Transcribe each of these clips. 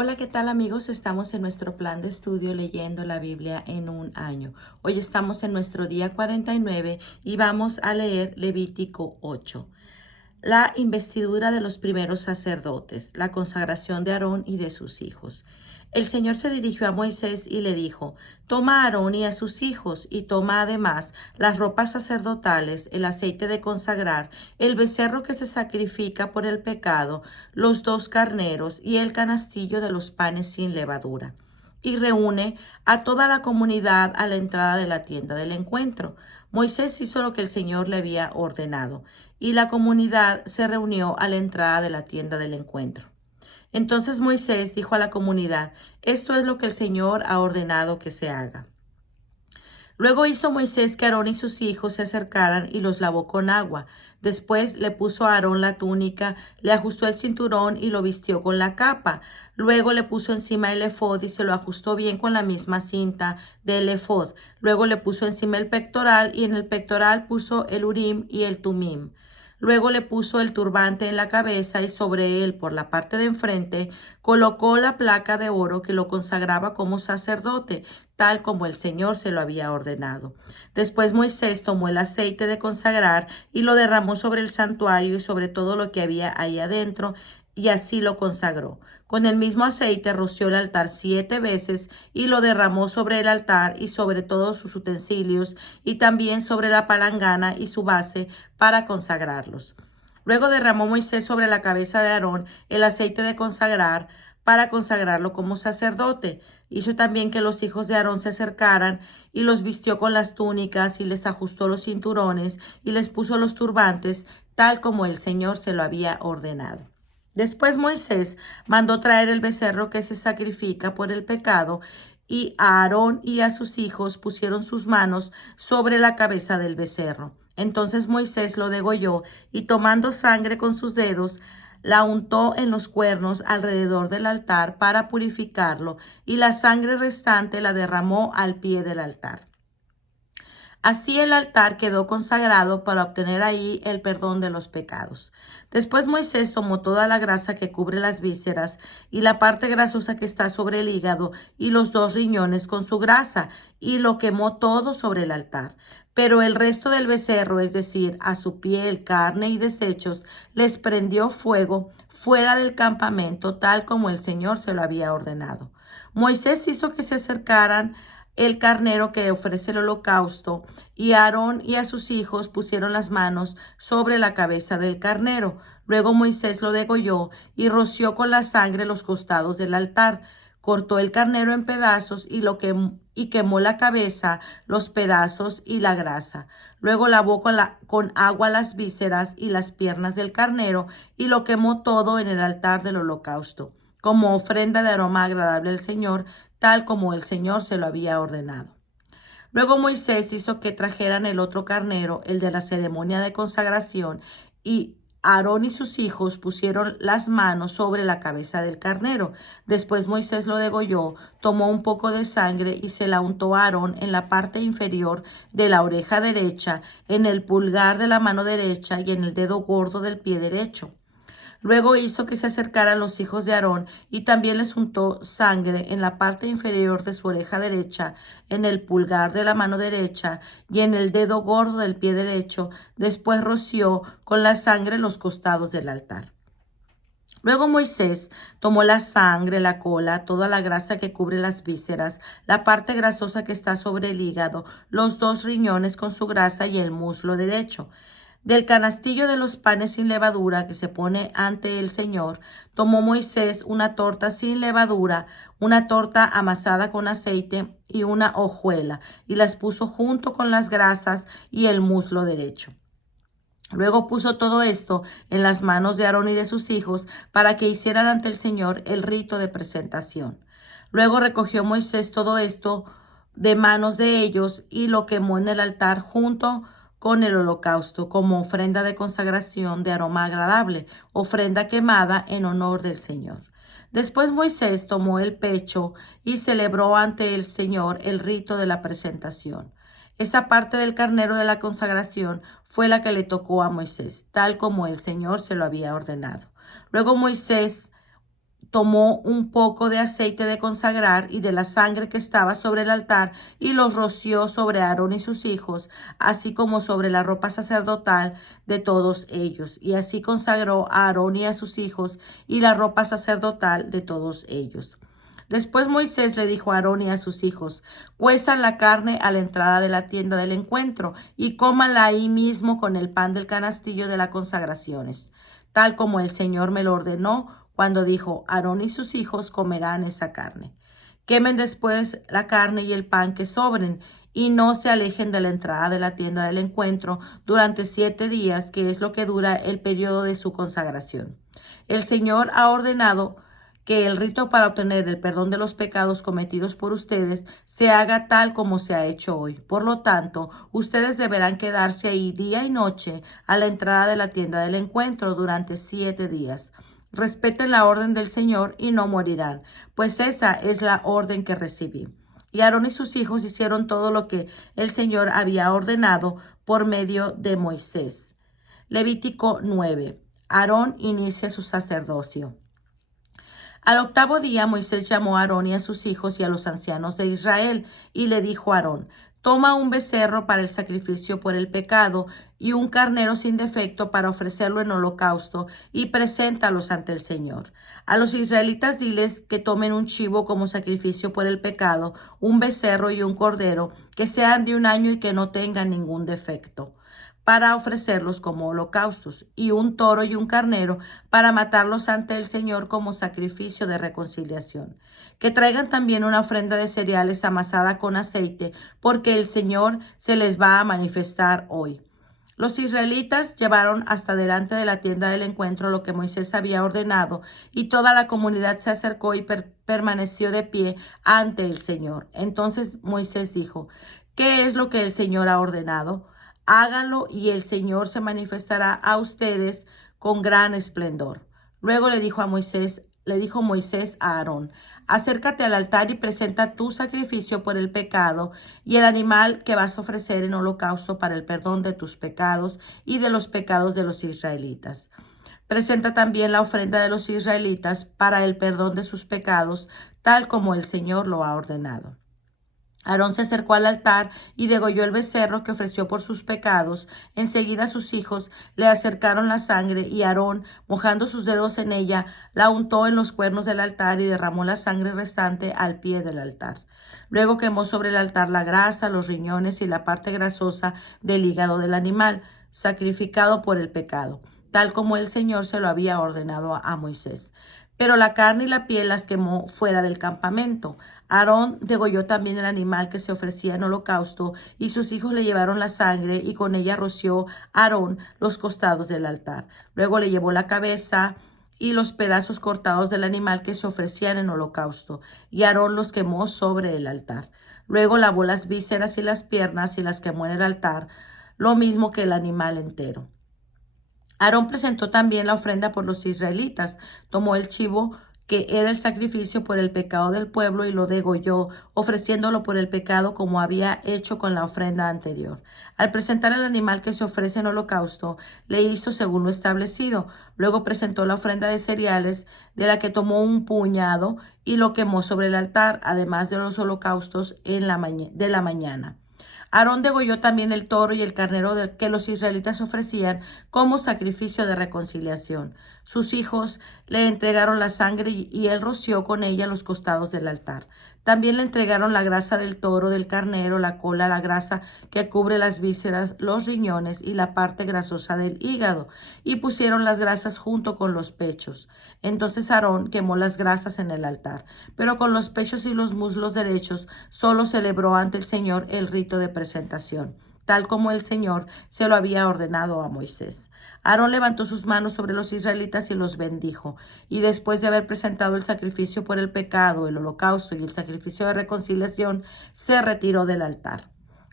Hola, ¿qué tal amigos? Estamos en nuestro plan de estudio leyendo la Biblia en un año. Hoy estamos en nuestro día 49 y vamos a leer Levítico 8. La investidura de los primeros sacerdotes, la consagración de Aarón y de sus hijos. El Señor se dirigió a Moisés y le dijo: Toma a Aarón y a sus hijos, y toma además las ropas sacerdotales, el aceite de consagrar, el becerro que se sacrifica por el pecado, los 2 carneros y el canastillo de los panes sin levadura. Y reúne a toda la comunidad a la entrada de la tienda del encuentro. Moisés hizo lo que el Señor le había ordenado, y la comunidad se reunió a la entrada de la tienda del encuentro. Entonces Moisés dijo a la comunidad: Esto es lo que el Señor ha ordenado que se haga. Luego hizo Moisés que Aarón y sus hijos se acercaran y los lavó con agua. Después le puso a Aarón la túnica, le ajustó el cinturón y lo vistió con la capa. Luego le puso encima el efod y se lo ajustó bien con la misma cinta del efod. Luego le puso encima el pectoral y en el pectoral puso el urim y el tumim. Luego le puso el turbante en la cabeza y sobre él, por la parte de enfrente, colocó la placa de oro que lo consagraba como sacerdote, tal como el Señor se lo había ordenado. Después Moisés tomó el aceite de consagrar y lo derramó sobre el santuario y sobre todo lo que había ahí adentro, y así lo consagró. Con el mismo aceite roció el altar 7 veces y lo derramó sobre el altar y sobre todos sus utensilios y también sobre la palangana y su base para consagrarlos. Luego derramó Moisés sobre la cabeza de Aarón el aceite de consagrar para consagrarlo como sacerdote. Hizo también que los hijos de Aarón se acercaran y los vistió con las túnicas y les ajustó los cinturones y les puso los turbantes, tal como el Señor se lo había ordenado. Después Moisés mandó traer el becerro que se sacrifica por el pecado, y a Aarón y a sus hijos pusieron sus manos sobre la cabeza del becerro. Entonces Moisés lo degolló y tomando sangre con sus dedos, la untó en los cuernos alrededor del altar para purificarlo, y la sangre restante la derramó al pie del altar. Así el altar quedó consagrado para obtener ahí el perdón de los pecados. Después Moisés tomó toda la grasa que cubre las vísceras y la parte grasosa que está sobre el hígado y los 2 riñones con su grasa, y lo quemó todo sobre el altar. Pero el resto del becerro, es decir, a su piel, carne y desechos, les prendió fuego fuera del campamento, tal como el Señor se lo había ordenado. Moisés hizo que se acercaran el carnero que ofrece el holocausto, y Aarón y a sus hijos pusieron las manos sobre la cabeza del carnero. Luego Moisés lo degolló y roció con la sangre los costados del altar. Cortó el carnero en pedazos y quemó la cabeza, los pedazos y la grasa. Luego lavó con agua las vísceras y las piernas del carnero y lo quemó todo en el altar del holocausto, como ofrenda de aroma agradable al Señor, tal como el Señor se lo había ordenado. Luego Moisés hizo que trajeran el otro carnero, el de la ceremonia de consagración, y Aarón y sus hijos pusieron las manos sobre la cabeza del carnero. Después Moisés lo degolló, tomó un poco de sangre y se la untó a Aarón en la parte inferior de la oreja derecha, en el pulgar de la mano derecha y en el dedo gordo del pie derecho. Luego hizo que se acercaran los hijos de Aarón y también les untó sangre en la parte inferior de su oreja derecha, en el pulgar de la mano derecha y en el dedo gordo del pie derecho. Después roció con la sangre los costados del altar. Luego Moisés tomó la sangre, la cola, toda la grasa que cubre las vísceras, la parte grasosa que está sobre el hígado, los 2 riñones con su grasa y el muslo derecho. Del canastillo de los panes sin levadura que se pone ante el Señor, tomó Moisés una torta sin levadura, una torta amasada con aceite y una hojuela, y las puso junto con las grasas y el muslo derecho. Luego puso todo esto en las manos de Aarón y de sus hijos para que hicieran ante el Señor el rito de presentación. Luego recogió Moisés todo esto de manos de ellos y lo quemó en el altar junto con el holocausto como ofrenda de consagración de aroma agradable, ofrenda quemada en honor del Señor. Después Moisés tomó el pecho y celebró ante el Señor el rito de la presentación. Esa parte del carnero de la consagración fue la que le tocó a Moisés, tal como el Señor se lo había ordenado. Luego Moisés tomó un poco de aceite de consagrar y de la sangre que estaba sobre el altar y los roció sobre Aarón y sus hijos, así como sobre la ropa sacerdotal de todos ellos. Y así consagró a Aarón y a sus hijos y la ropa sacerdotal de todos ellos. Después Moisés le dijo a Aarón y a sus hijos: cuezan la carne a la entrada de la tienda del encuentro y cómanla ahí mismo con el pan del canastillo de las consagraciones, tal como el Señor me lo ordenó cuando dijo: Aarón y sus hijos comerán esa carne. Quemen después la carne y el pan que sobren, y no se alejen de la entrada de la tienda del encuentro durante 7 días, que es lo que dura el periodo de su consagración. El Señor ha ordenado que el rito para obtener el perdón de los pecados cometidos por ustedes se haga tal como se ha hecho hoy. Por lo tanto, ustedes deberán quedarse ahí día y noche a la entrada de la tienda del encuentro durante 7 días. Respeten la orden del Señor y no morirán, pues esa es la orden que recibí. Y Aarón y sus hijos hicieron todo lo que el Señor había ordenado por medio de Moisés. Levítico 9. Aarón inicia su sacerdocio. Al 8º día Moisés llamó a Aarón y a sus hijos y a los ancianos de Israel, y le dijo a Aarón: toma un becerro para el sacrificio por el pecado y un carnero sin defecto para ofrecerlo en holocausto, y preséntalos ante el Señor. A los israelitas diles que tomen un chivo como sacrificio por el pecado, un becerro y un cordero, que sean de 1 año y que no tengan ningún defecto, para ofrecerlos como holocaustos, y un toro y un carnero para matarlos ante el Señor como sacrificio de reconciliación. Que traigan también una ofrenda de cereales amasada con aceite, porque el Señor se les va a manifestar hoy. Los israelitas llevaron hasta delante de la tienda del encuentro lo que Moisés había ordenado, y toda la comunidad se acercó y permaneció de pie ante el Señor. Entonces Moisés dijo: ¿qué es lo que el Señor ha ordenado? Háganlo y el Señor se manifestará a ustedes con gran esplendor. Luego le dijo Moisés a Aarón: acércate al altar y presenta tu sacrificio por el pecado y el animal que vas a ofrecer en holocausto para el perdón de tus pecados y de los pecados de los israelitas. Presenta también la ofrenda de los israelitas para el perdón de sus pecados, tal como el Señor lo ha ordenado. Aarón se acercó al altar y degolló el becerro que ofreció por sus pecados. Enseguida sus hijos le acercaron la sangre y Aarón, mojando sus dedos en ella, la untó en los cuernos del altar y derramó la sangre restante al pie del altar. Luego quemó sobre el altar la grasa, los riñones y la parte grasosa del hígado del animal, sacrificado por el pecado, tal como el Señor se lo había ordenado a Moisés. Pero la carne y la piel las quemó fuera del campamento. Aarón degolló también el animal que se ofrecía en holocausto, y sus hijos le llevaron la sangre, y con ella roció Aarón los costados del altar. Luego le llevó la cabeza y los pedazos cortados del animal que se ofrecían en holocausto, y Aarón los quemó sobre el altar. Luego lavó las vísceras y las piernas y las quemó en el altar, lo mismo que el animal entero. Aarón presentó también la ofrenda por los israelitas. Tomó el chivo que era el sacrificio por el pecado del pueblo y lo degolló, ofreciéndolo por el pecado como había hecho con la ofrenda anterior. Al presentar el animal que se ofrece en holocausto, le hizo según lo establecido. Luego presentó la ofrenda de cereales, de la que tomó un puñado y lo quemó sobre el altar, además de los holocaustos de la mañana. Aarón degolló también el toro y el carnero que los israelitas ofrecían como sacrificio de reconciliación. Sus hijos le entregaron la sangre y él roció con ella los costados del altar. También le entregaron la grasa del toro, del carnero, la cola, la grasa que cubre las vísceras, los riñones y la parte grasosa del hígado, y pusieron las grasas junto con los pechos. Entonces Aarón quemó las grasas en el altar, pero con los pechos y los muslos derechos solo celebró ante el Señor el rito de presentación, tal como el Señor se lo había ordenado a Moisés. Aarón levantó sus manos sobre los israelitas y los bendijo, y después de haber presentado el sacrificio por el pecado, el holocausto y el sacrificio de reconciliación, se retiró del altar.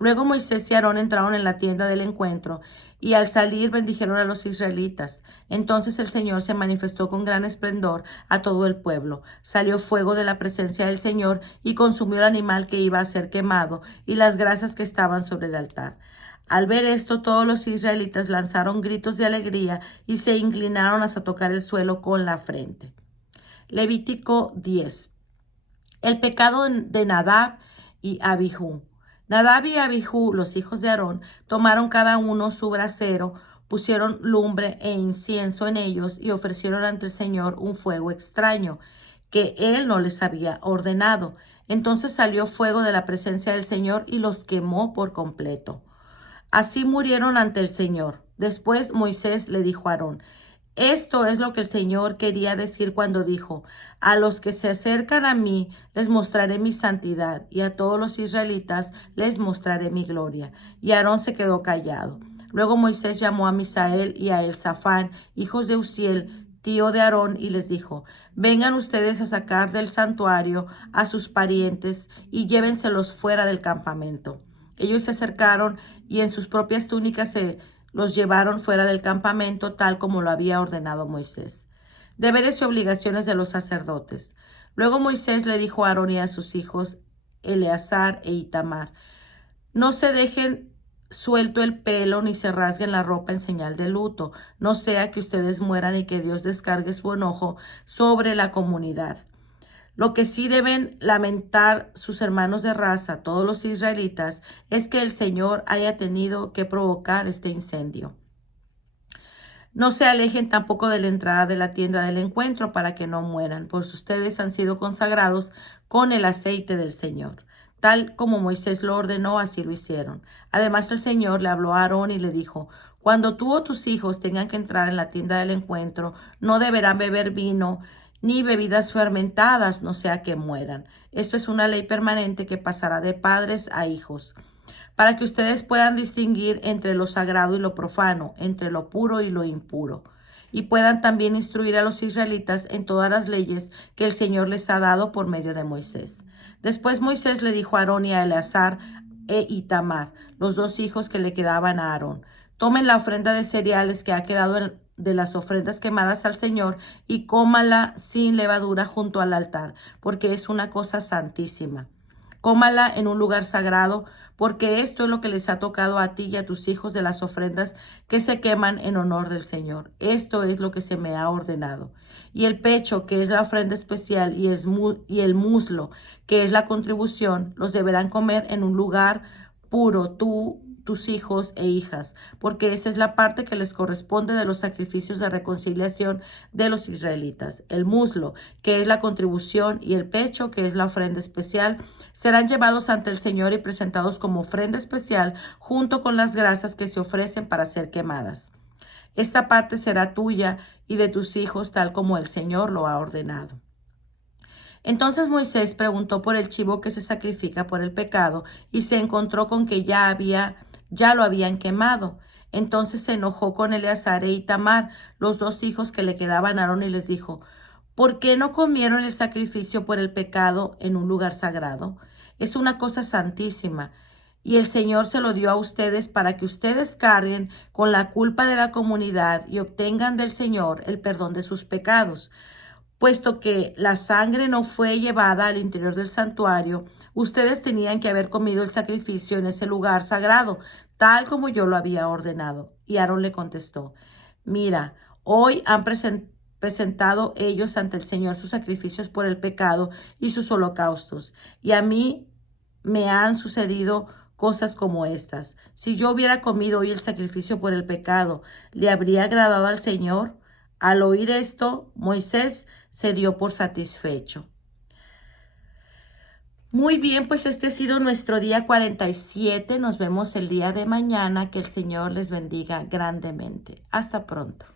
Luego Moisés y Aarón entraron en la tienda del encuentro, y al salir bendijeron a los israelitas. Entonces el Señor se manifestó con gran esplendor a todo el pueblo. Salió fuego de la presencia del Señor y consumió el animal que iba a ser quemado y las grasas que estaban sobre el altar. Al ver esto, todos los israelitas lanzaron gritos de alegría y se inclinaron hasta tocar el suelo con la frente. Levítico 10. El pecado de Nadab y Abijú. Nadab y Abijú, los hijos de Aarón, tomaron cada uno su brasero, pusieron lumbre e incienso en ellos y ofrecieron ante el Señor un fuego extraño que él no les había ordenado. Entonces salió fuego de la presencia del Señor y los quemó por completo. Así murieron ante el Señor. Después Moisés le dijo a Aarón: esto es lo que el Señor quería decir cuando dijo: a los que se acercan a mí les mostraré mi santidad, y a todos los israelitas les mostraré mi gloria. Y Aarón se quedó callado. Luego Moisés llamó a Misael y a Elzafán, hijos de Uziel, tío de Aarón, y les dijo: vengan ustedes a sacar del santuario a sus parientes y llévenselos fuera del campamento. Ellos se acercaron y en sus propias túnicas se los llevaron fuera del campamento, tal como lo había ordenado Moisés. Deberes y obligaciones de los sacerdotes. Luego Moisés le dijo a Aarón y a sus hijos Eleazar e Itamar: no se dejen suelto el pelo ni se rasguen la ropa en señal de luto, no sea que ustedes mueran y que Dios descargue su enojo sobre la comunidad. Lo que sí deben lamentar sus hermanos de raza, todos los israelitas, es que el Señor haya tenido que provocar este incendio. No se alejen tampoco de la entrada de la tienda del encuentro para que no mueran, pues ustedes han sido consagrados con el aceite del Señor. Tal como Moisés lo ordenó, así lo hicieron. Además, el Señor le habló a Aarón y le dijo: cuando tú o tus hijos tengan que entrar en la tienda del encuentro, no deberán beber vino ni bebidas fermentadas, no sea que mueran. Esto es una ley permanente que pasará de padres a hijos, para que ustedes puedan distinguir entre lo sagrado y lo profano, entre lo puro y lo impuro, y puedan también instruir a los israelitas en todas las leyes que el Señor les ha dado por medio de Moisés. Después Moisés le dijo a Aarón y a Eleazar e Itamar, los dos hijos que le quedaban a Aarón: tomen la ofrenda de cereales que ha quedado de las ofrendas quemadas al Señor y cómala sin levadura junto al altar, porque es una cosa santísima. Cómala en un lugar sagrado, porque esto es lo que les ha tocado a ti y a tus hijos de las ofrendas que se queman en honor del Señor. Esto es lo que se me ha ordenado. Y el pecho, que es la ofrenda especial, y el muslo, que es la contribución, los deberán comer en un lugar puro, tú, tus hijos e hijas, porque esa es la parte que les corresponde de los sacrificios de reconciliación de los israelitas. El muslo, que es la contribución, y el pecho, que es la ofrenda especial, serán llevados ante el Señor y presentados como ofrenda especial junto con las grasas que se ofrecen para ser quemadas. Esta parte será tuya y de tus hijos, tal como el Señor lo ha ordenado. Entonces Moisés preguntó por el chivo que se sacrifica por el pecado y se encontró con que ya lo habían quemado. Entonces se enojó con Eleazar e Itamar, los dos hijos que le quedaban a Aarón, y les dijo: ¿por qué no comieron el sacrificio por el pecado en un lugar sagrado? Es una cosa santísima, y el Señor se lo dio a ustedes para que ustedes carguen con la culpa de la comunidad y obtengan del Señor el perdón de sus pecados. Puesto que la sangre no fue llevada al interior del santuario, ustedes tenían que haber comido el sacrificio en ese lugar sagrado, tal como yo lo había ordenado. Y Aarón le contestó: mira, hoy han presentado ellos ante el Señor sus sacrificios por el pecado y sus holocaustos, y a mí me han sucedido cosas como estas. Si yo hubiera comido hoy el sacrificio por el pecado, ¿le habría agradado al Señor? Al oír esto, Moisés se dio por satisfecho. Muy bien, pues este ha sido nuestro día 47. Nos vemos el día de mañana. Que el Señor les bendiga grandemente. Hasta pronto.